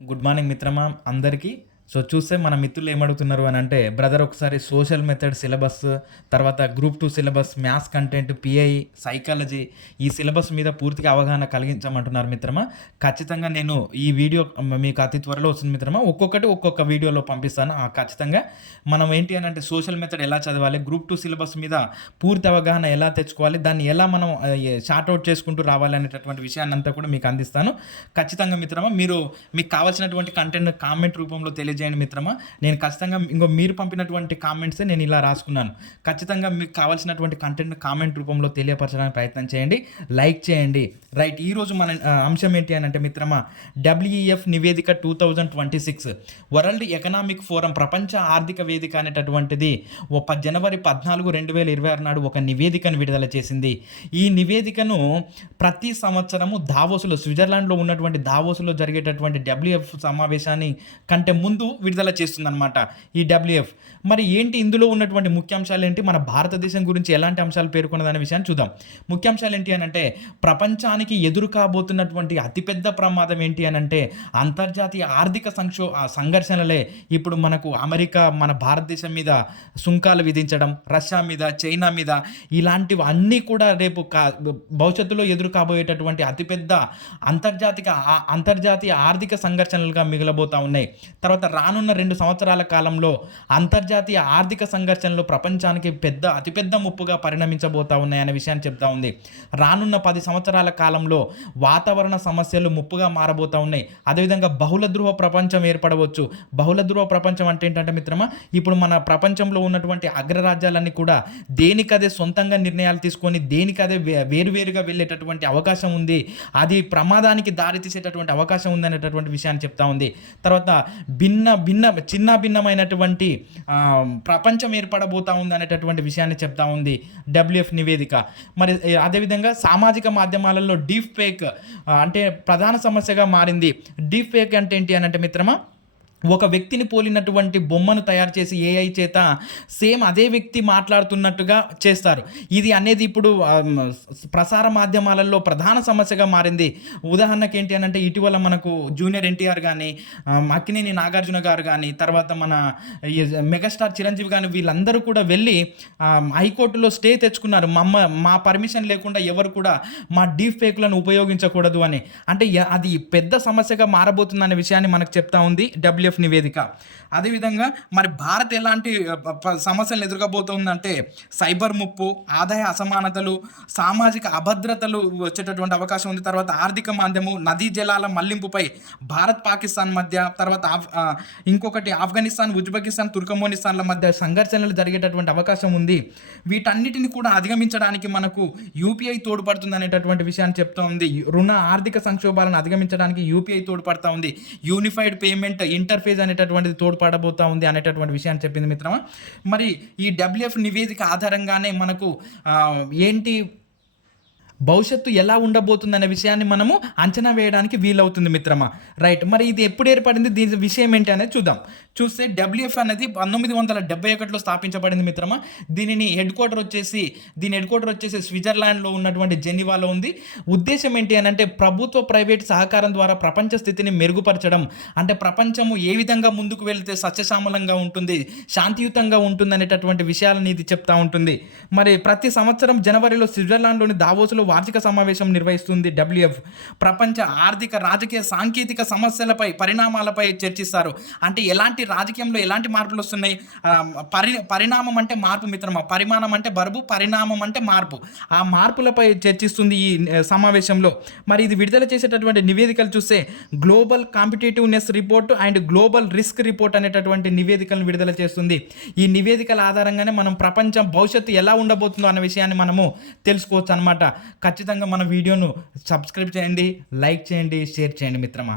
Good morning మిత్రమా అందరికీ. చూస్తే మన మిత్రులు ఏమడుగుతున్నారు అని అంటే, బ్రదర్ ఒకసారి సోషల్ మెథడ్ సిలబస్, తర్వాత group 2 syllabus, maths content, pi, psychology ఈ సిలబస్ మీద పూర్తిగా అవగాహన కలిగించమంటున్నారు మిత్రమా. ఖచ్చితంగా నేను ఈ వీడియో మీకు అతి త్వరలో వస్తుంది మిత్రమా. ఒక్కొక్కటి ఒక్కొక్క వీడియోలో పంపిస్తాను. ఖచ్చితంగా మనం ఏంటి అని అంటే సోషల్ మెథడ్ ఎలా చదవాలి, గ్రూప్ 2 సిలబస్ మీద పూర్తి అవగాహన ఎలా తెచ్చుకోవాలి, దాన్ని ఎలా మనం షార్ట్ అవుట్ చేసుకుంటూ రావాలి అనేటటువంటి విషయాన్ని అంతా కూడా మీకు అందిస్తాను. ఖచ్చితంగా మిత్రమా మీకు కావాల్సినటువంటి కంటెంట్ కామెంట్ రూపంలో తెలియజేయండి మిత్రమా. నేను ఖచ్చితంగా మీరు పంపినటువంటి కామెంట్సే నేను ఇలా రాసుకున్నాను. ఖచ్చితంగా మీకు కావాల్సినటువంటి కంటెంట్ కామెంట్ రూపంలో తెలియపరచడానికి ప్రయత్నం చేయండి, లైక్ చేయండి. రైట్, ఈరోజు మన అంశం ఏంటి అని అంటే మిత్రమా, WEF నివేదిక 2026 వరల్డ్ ఎకనామిక్ ఫోరం ప్రపంచ ఆర్థిక వేదిక అనేటటువంటిది జనవరి 14, 2026 నాడు ఒక నివేదికను విడుదల చేసింది. ఈ నివేదికను ప్రతి సంవత్సరము దావోస్లో, స్విట్జర్లాండ్లో ఉన్నటువంటి దావోస్లో జరిగేటటువంటి WEF సమావేశాన్ని కంటే ముందు విడుదల చేస్తుందన్నమాట ఈ WEF. మరి ఏంటి ఇందులో ఉన్నటువంటి ముఖ్యాంశాలు ఏంటి, మన భారతదేశం గురించి ఎలాంటి అంశాలు పేర్కొన్నదనే విషయాన్ని చూద్దాం. ముఖ్యాంశాలు ఏంటి అని అంటే, ప్రపంచానికి ఎదురు కాబోతున్నటువంటి అతిపెద్ద ప్రమాదం ఏంటి అని అంటే అంతర్జాతీయ ఆర్థిక సంఘర్షణలే. ఇప్పుడు మనకు అమెరికా మన భారతదేశం మీద సుంకాలు విధించడం, రష్యా మీద, చైనా మీద, ఇలాంటివి అన్నీ కూడా రేపు భవిష్యత్తులో ఎదురు కాబోయేటటువంటి అతిపెద్ద అంతర్జాతీయ ఆర్థిక సంఘర్షణలుగా మిగలబోతా ఉన్నాయి. తర్వాత రానున్న 2 సంవత్సరాల కాలంలో అంతర్జాతీయ ఆర్థిక సంఘర్షణలు ప్రపంచానికి అతిపెద్ద ముప్పుగా పరిణమించబోతా ఉన్నాయనే విషయాన్ని చెప్తా ఉంది. రానున్న 10 సంవత్సరాల కాలంలో వాతావరణ సమస్యలు ముప్పుగా మారబోతా ఉన్నాయి. అదేవిధంగా బహుళ ధృవ ప్రపంచం ఏర్పడవచ్చు. బహుళ ధృవ ప్రపంచం అంటే ఏంటంటే మిత్రమా, ఇప్పుడు మన ప్రపంచంలో ఉన్నటువంటి అగ్రరాజ్యాలన్నీ కూడా దేనికదే సొంతంగా నిర్ణయాలు తీసుకొని దేనికదే వేరువేరుగా వెళ్ళేటటువంటి అవకాశం ఉంది. అది ప్రమాదానికి దారితీసేటటువంటి అవకాశం ఉంది అనేటటువంటి విషయాన్ని చెప్తా ఉంది. తర్వాత భిన్నమైనటువంటి ప్రపంచం ఏర్పడబోతా ఉంది అనేటటువంటి విషయాన్ని చెప్తా ఉంది WEF నివేదిక. మరి అదేవిధంగా సామాజిక మాధ్యమాలలో డీప్ ఫేక్ అంటే ప్రధాన సమస్యగా మారింది. డీప్ ఫేక్ అంటే ఏంటి అని అంటే మిత్రమా, ఒక వ్యక్తిని పోలినటువంటి బొమ్మను తయారు చేసి AI చేత సేమ్ అదే వ్యక్తి మాట్లాడుతున్నట్టుగా చేస్తారు. ఇది అనేది ఇప్పుడు ప్రసార మాధ్యమాలలో ప్రధాన సమస్యగా మారింది. ఉదాహరణకి ఏంటి అని అంటే, ఇటీవల మనకు జూనియర్ NTR కానీ, అక్కినేని నాగార్జున గారు కానీ, తర్వాత మన మెగాస్టార్ చిరంజీవి కానీ, వీళ్ళందరూ కూడా వెళ్ళి హైకోర్టులో స్టే తెచ్చుకున్నారు. మా పర్మిషన్ లేకుండా ఎవరు కూడా మా డీప్ ఫేక్లను ఉపయోగించకూడదు అని. అంటే అది పెద్ద సమస్యగా మారబోతుందనే విషయాన్ని మనకు చెప్తా ఉంది WEF నివేదిక. అదేవిధంగా మరి భారత్ ఎలాంటి సమస్యలు ఎదుర్కోబోతుందంటే, సైబర్ ముప్పు, ఆదాయ అసమానతలు, సామాజిక అభద్రతలు వచ్చేటటువంటి అవకాశం ఉంది. తర్వాత ఆర్థిక మాంద్యము, నదీ జలాల మళ్లింపుపై భారత్ పాకిస్తాన్ మధ్య, తర్వాత ఇంకొకటి ఆఫ్ఘనిస్తాన్, ఉజ్బెకిస్తాన్, తుర్కమోనిస్తాన్ల మధ్య సంఘర్షణలు జరిగేటటువంటి అవకాశం ఉంది. వీటన్నిటిని కూడా అధిగమించడానికి మనకు UPI తోడ్పడుతుంది అనేటటువంటి విషయాన్ని చెప్తా ఉంది. ఆర్థిక సంక్షోభాలను అధిగమించడానికి UPI తోడ్పడతా ఉంది. యూనిఫైడ్ పేమెంట్ ఇంటర్ఫేస్ అనేటటువంటిది తోడ్పడబోతా ఉంది అనేటటువంటి విషయాన్ని చెప్పింది మిత్రమా. మరి ఈ WEF నివేదిక ఆధారంగానే మనకు ఏంటి భవిష్యత్తు ఎలా ఉండబోతుందనే విషయాన్ని మనము అంచనా వేయడానికి వీలవుతుంది మిత్రమా. రైట్, మరి ఇది ఎప్పుడు ఏర్పడింది, దీని విషయం ఏంటి అనేది చూద్దాం. చూస్తే WEF అనేది 1971లో స్థాపించబడింది మిత్రమా. దీని హెడ్ క్వార్టర్ వచ్చేసి స్విట్జర్లాండ్లో ఉన్నటువంటి జెనీవాలో ఉంది. ఉద్దేశం ఏంటి అని అంటే, ప్రభుత్వ ప్రైవేట్ సహకారం ద్వారా ప్రపంచ స్థితిని మెరుగుపరచడం. అంటే ప్రపంచము ఏ విధంగా ముందుకు వెళ్తే సస్యశ్యామలంగా ఉంటుంది, శాంతియుతంగా ఉంటుంది అనేటటువంటి విషయాలను ఇది చెప్తా ఉంటుంది. మరి ప్రతి సంవత్సరం జనవరిలో స్విట్జర్లాండ్లోని దావోస్లో వార్షిక సమావేశం నిర్వహిస్తుంది WEF. ప్రపంచ ఆర్థిక, రాజకీయ, సాంకేతిక సమస్యలపై, పరిణామాలపై చర్చిస్తారు. అంటే రాజకీయంలో ఎలాంటి మార్పులు వస్తున్నాయి, పరిణామం అంటే మార్పు మిత్రమా, పరిమాణం అంటే బరువు, పరిణామం అంటే మార్పు, ఆ మార్పులపై చర్చిస్తుంది ఈ సమావేశంలో. మరి ఇది విడుదల చేసేటటువంటి నివేదికలు చూస్తే global competitiveness report and global risk report అనేటటువంటి నివేదికలను విడుదల చేస్తుంది. ఈ నివేదికల ఆధారంగానే మనం ప్రపంచం భవిష్యత్తు ఎలా ఉండబోతుందో అన్న విషయాన్ని మనము తెలుసుకోవచ్చు అనమాట. ఖచ్చితంగా మన వీడియోను సబ్స్క్రైబ్ చేయండి, లైక్ చేయండి, షేర్ చేయండి మిత్రమా.